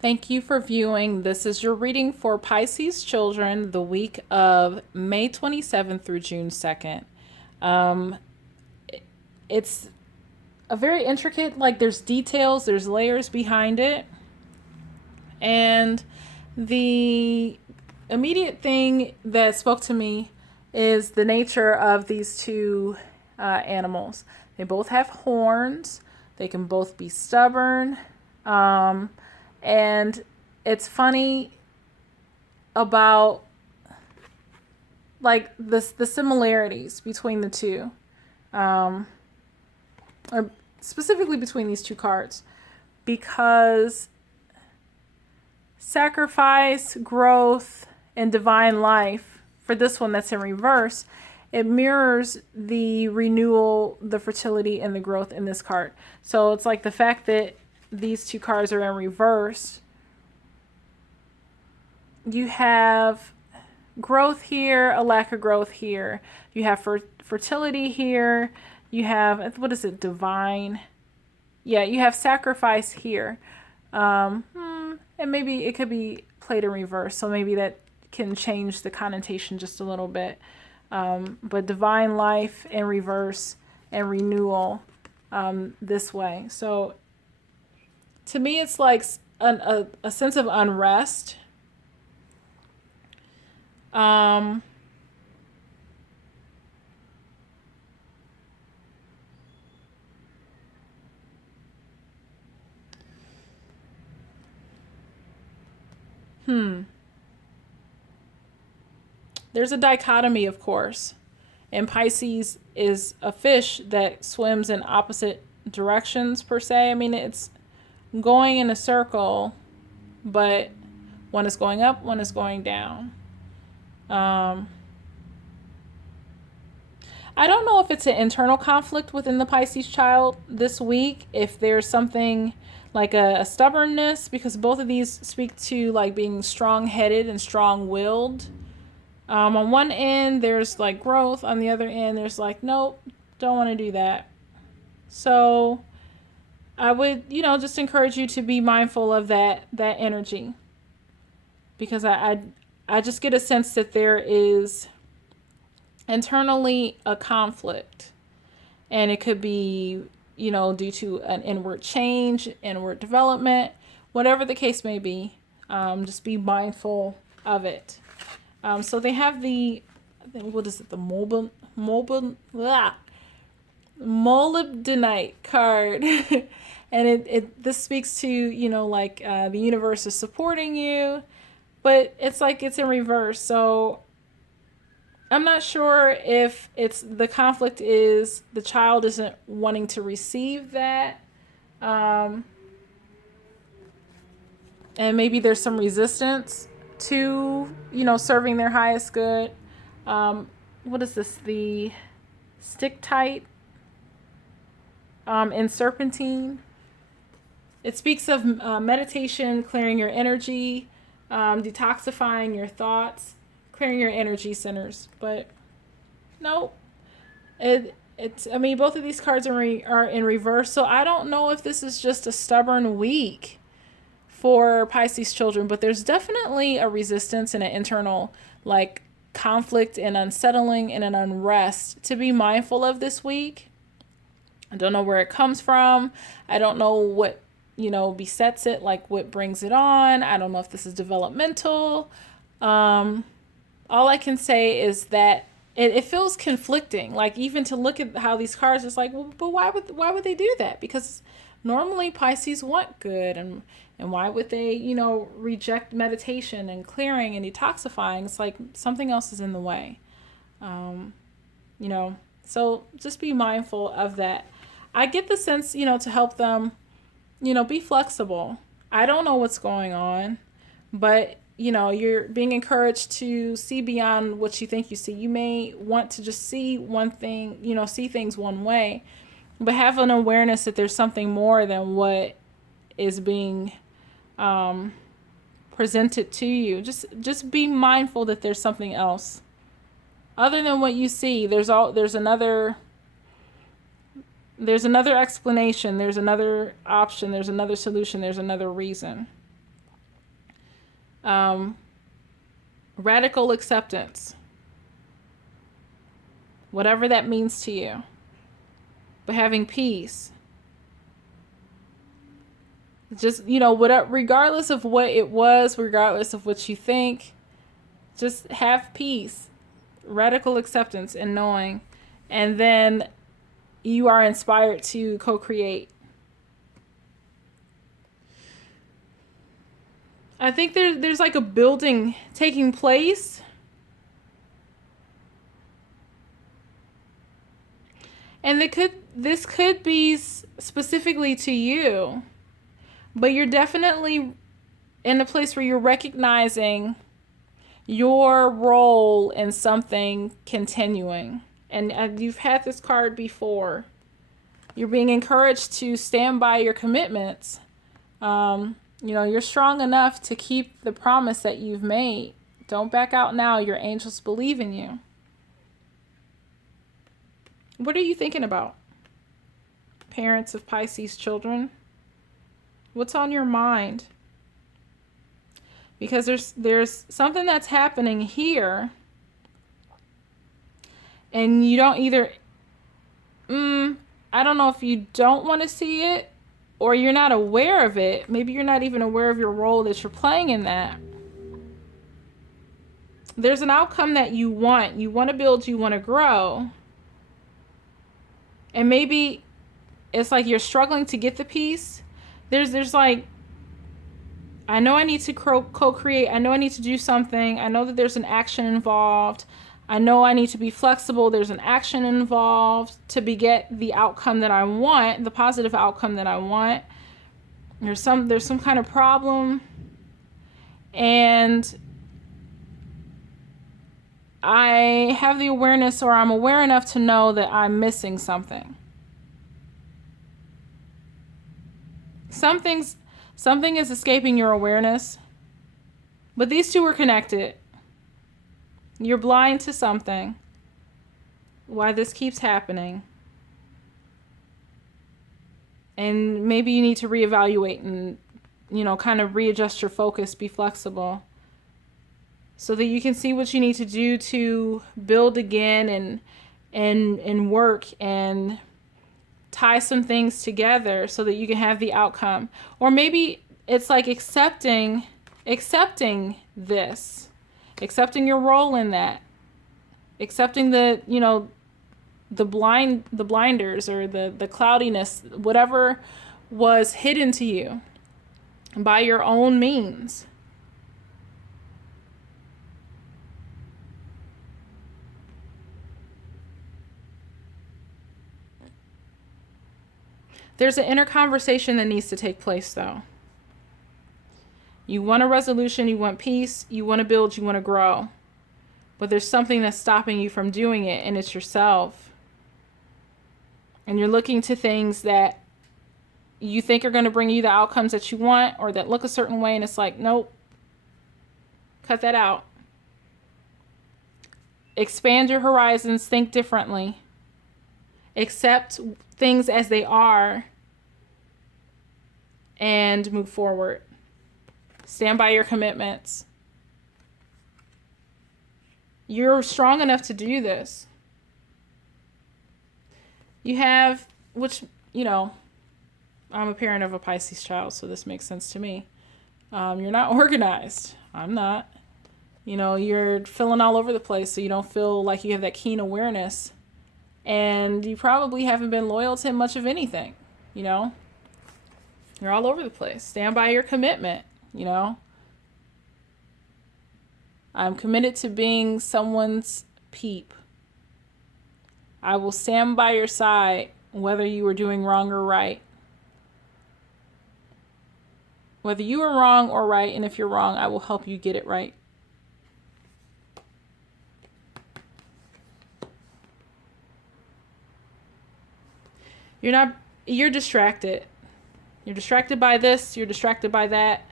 Thank you for viewing. This is your reading for Pisces children the week of May 27th through June 2nd. Um, it's a very intricate, like there's details, there's layers behind it. And the immediate thing that spoke to me is the nature of these two animals. They both have horns, they can both be stubborn. And it's funny about like the similarities between the two, or specifically between these two cards, because sacrifice, growth, and divine life, for this one that's in reverse, it mirrors the renewal, the fertility, and the growth in this card. So it's like the fact that these two cards are in reverse, you have growth here, a lack of growth here. You have fertility here. You have, what is it, divine? Yeah, you have sacrifice here. And maybe it could be played in reverse, so maybe that can change the connotation just a little bit. But divine life in reverse and renewal this way. So to me, it's like a sense of unrest. There's a dichotomy, of course. And Pisces is a fish that swims in opposite directions, per se. I mean, it's going in a circle, but one is going up, one is going down. I don't know if it's an internal conflict within the Pisces child this week, if there's something like a stubbornness, because both of these speak to like being strong-headed and strong-willed. On one end, there's like growth. On the other end, there's like, nope, don't want to do that. So I would, just encourage you to be mindful of that energy, because I just get a sense that there is internally a conflict, and it could be, due to an inward change, inward development, whatever the case may be. Just be mindful of it. So they have what is it? The molybdenite card. And this speaks to, the universe is supporting you, but it's like it's in reverse. So I'm not sure if the conflict is the child isn't wanting to receive that. And maybe there's some resistance to, serving their highest good. What is this? The Sticktite in Serpentine. It speaks of meditation, clearing your energy, detoxifying your thoughts, clearing your energy centers. But no, I mean, both of these cards are in reverse. So I don't know if this is just a stubborn week for Pisces children, but there's definitely a resistance and an internal like conflict and unsettling and an unrest to be mindful of this week. I don't know where it comes from. I don't know what, besets it, like what brings it on. I don't know if this is developmental. All I can say is that it feels conflicting. Like, even to look at how these cards, it's like, well, but why would they do that? Because normally Pisces want good, and why would they, reject meditation and clearing and detoxifying? It's like something else is in the way. So just be mindful of that. I get the sense, to help them, be flexible. I don't know what's going on, but, you're being encouraged to see beyond what you think you see. You may want to just see one thing, see things one way, but have an awareness that there's something more than what is being presented to you. Just be mindful that there's something else other than what you see. There's another explanation, there's another option, there's another solution, there's another reason. Um, Radical acceptance, whatever that means to you. But having peace. Just, whatever, regardless of what it was, regardless of what you think, just have peace. Radical acceptance and knowing. And then you are inspired to co-create. I think there's like a building taking place. And this could be specifically to you. But you're definitely in a place where you're recognizing your role in something continuing. And you've had this card before. You're being encouraged to stand by your commitments. You're strong enough to keep the promise that you've made. Don't back out now. Your angels believe in you. What are you thinking about? Parents of Pisces children? What's on your mind? Because there's something that's happening here. And you don't either... I don't know if you don't want to see it or you're not aware of it. Maybe you're not even aware of your role that you're playing in that. There's an outcome that you want. You want to build, you want to grow. And maybe it's like you're struggling to get the peace. There's like, I know I need to co-create. I know I need to do something. I know that there's an action involved. I know I need to be flexible. There's an action involved to beget the outcome that I want, the positive outcome that I want. There's some kind of problem. And I have the awareness, or I'm aware enough to know that I'm missing something. Something is escaping your awareness. But these two are connected. You're blind to something. Why this keeps happening. And maybe you need to reevaluate and, kind of readjust your focus, be flexible. So that you can see what you need to do to build again and work and tie some things together so that you can have the outcome. Or maybe it's like accepting this. Accepting your role in that. Accepting the blinders or the cloudiness, whatever was hidden to you by your own means. There's an inner conversation that needs to take place, though. You want a resolution, you want peace, you want to build, you want to grow. But there's something that's stopping you from doing it, and it's yourself. And you're looking to things that you think are going to bring you the outcomes that you want, or that look a certain way, and it's like, nope. Cut that out. Expand your horizons, think differently. Accept things as they are and move forward. Stand by your commitments. You're strong enough to do this. You have, I'm a parent of a Pisces child, so this makes sense to me. You're not organized. I'm not. You're feeling all over the place, so you don't feel like you have that keen awareness. And you probably haven't been loyal to much of anything, You're all over the place. Stand by your commitment, I'm committed to being someone's peep. I will stand by your side whether you are doing wrong or right. Whether you are wrong or right, and if you're wrong, I will help you get it right. You're distracted. You're distracted by this, you're distracted by that.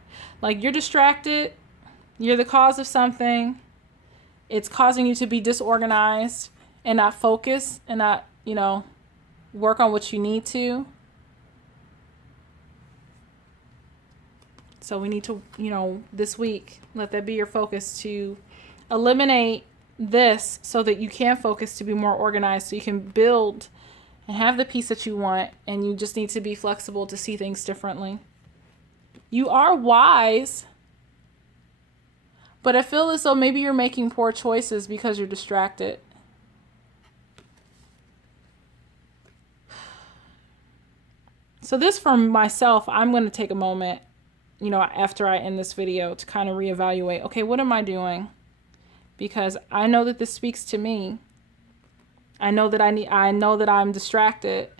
Like, you're distracted, you're the cause of something. It's causing you to be disorganized and not focus and not, work on what you need to. So we need to, this week, let that be your focus to eliminate this so that you can focus to be more organized, so you can build and have the peace that you want. And you just need to be flexible to see things differently. You are wise, but I feel as though maybe you're making poor choices because you're distracted. So this, for myself, I'm going to take a moment, after I end this video, to kind of reevaluate, okay, what am I doing? Because I know that this speaks to me. I know that I'm distracted.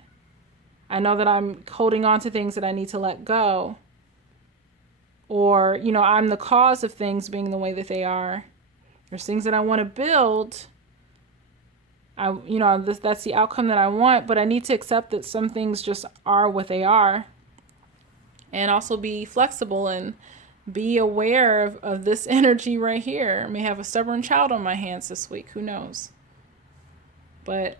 I know that I'm holding on to things that I need to let go. Or, I'm the cause of things being the way that they are. There's things that I want to build. That's the outcome that I want, but I need to accept that some things just are what they are. And also be flexible and be aware of this energy right here. I may have a stubborn child on my hands this week. Who knows? But,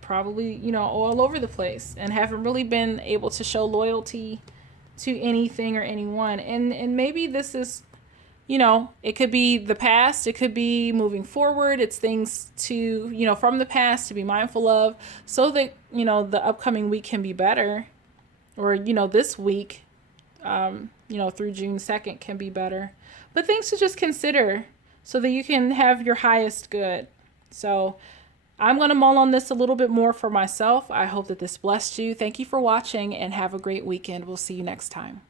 probably, all over the place, and haven't really been able to show loyalty to anything or anyone. And maybe this is, it could be the past. It could be moving forward. It's things to, from the past to be mindful of, so that, the upcoming week can be better. Or, this week, through June 2nd can be better. But things to just consider so that you can have your highest good. So I'm going to mull on this a little bit more for myself. I hope that this blessed you. Thank you for watching, and have a great weekend. We'll see you next time.